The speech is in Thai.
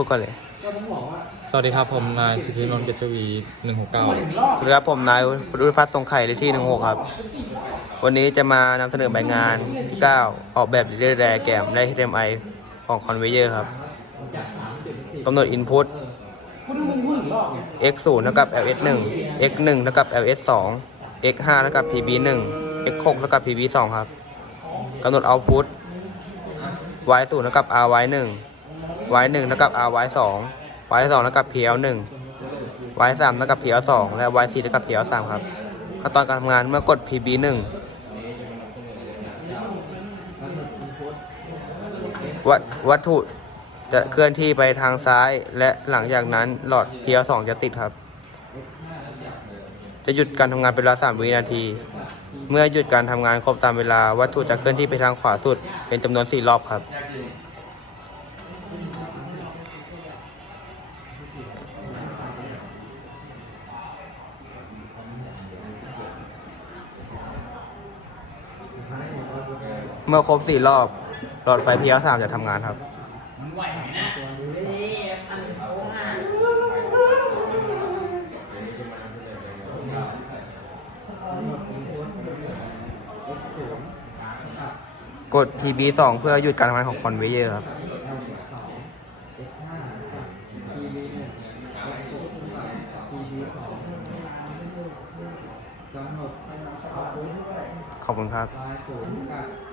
พูดก่อนเลย สวัสดีครับ ผมนายสิทธินนท์เกจวีหนึ่งหกเก้าสวัสดีครับผมนายรุฒิพัฒน์ทรงไข่เลขที่หนึ่งหกครับ วันนี้จะมานำเสนอใบงานที่9ออกแบบเรื่อยแรแกมได้ HMI ของคอนเวเยอร์ครับกำหนด Input x 0เท่ากับ ls 1 x 1เท่ากับ ls 2 x 5เท่ากับ pb 1 x 6เท่ากับ pb 2ครับกำหนด Output y 0เท่ากับ ry 1 y 1เท่ากับ ry 2 y 2เท่ากับ pl 1 y 3เท่ากับ pl 2และ y 4เท่ากับ pl 3ครับขั้นตอนการทำงานเมื่อกด pb 1วัตวัตถุจะเคลื่อนที่ไปทางซ้ายและหลังจากนั้นหลอด pl 2จะติดครับ จะหยุดการทำงานเป็นเวลา3วินาที เมื่อหยุดการทำงานครบตามเวลาวัตถุจะเคลื่อนที่ไปทางขวาสุดเป็นจำนวน4รอบครับ เมื่อครบ4รอบหลอดไฟ pl 3 จะทำงานครับกด PB 2 เพื่อหยุดการทำงานของคอนเวเยอร์ครับ ขอบคุณครับ